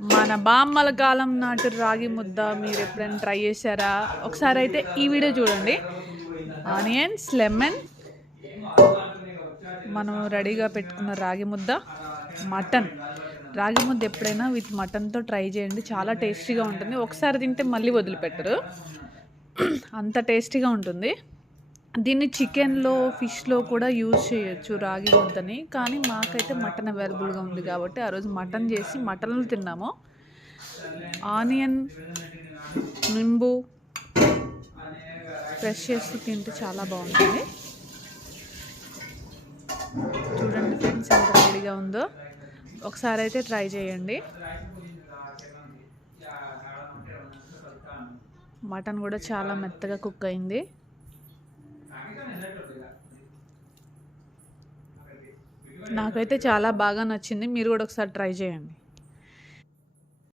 మన బామ్మల కాలం నాటి రాగి ముద్ద మీరు ఎప్పుడైనా ట్రై చేశారా? ఒకసారి అయితే ఈ వీడియో చూడండి. ఆనియన్స్, లెమన్, మనం రెడీగా పెట్టుకున్న రాగి ముద్ద, మటన్. రాగి ముద్ద ఎప్పుడైనా విత్ మటన్తో ట్రై చేయండి, చాలా టేస్టీగా ఉంటుంది. ఒకసారి తింటే మళ్ళీ వదిలిపెట్టరు, అంత టేస్టీగా ఉంటుంది. దీన్ని చికెన్లో, ఫిష్లో కూడా యూజ్ చేయొచ్చు రాగి ముద్దని. కానీ మాకైతే మటన్ అవైలబుల్గా ఉంది కాబట్టి ఆ రోజు మటన్ చేసి మటన్లు తిన్నాము. ఆనియన్, నింబు ఫ్రెష్ చేస్తూ తింటే చాలా బాగుంటుంది. చూడండి ఫ్రెండ్స్ ఎంత వేడిగా ఉందో. ఒకసారి అయితే ట్రై చేయండి. మటన్ కూడా చాలా మెత్తగా కుక్ అయింది. నాకైతే చాలా బాగా నచ్చింది. మీరు కూడా ఒకసారి ట్రై చేయండి.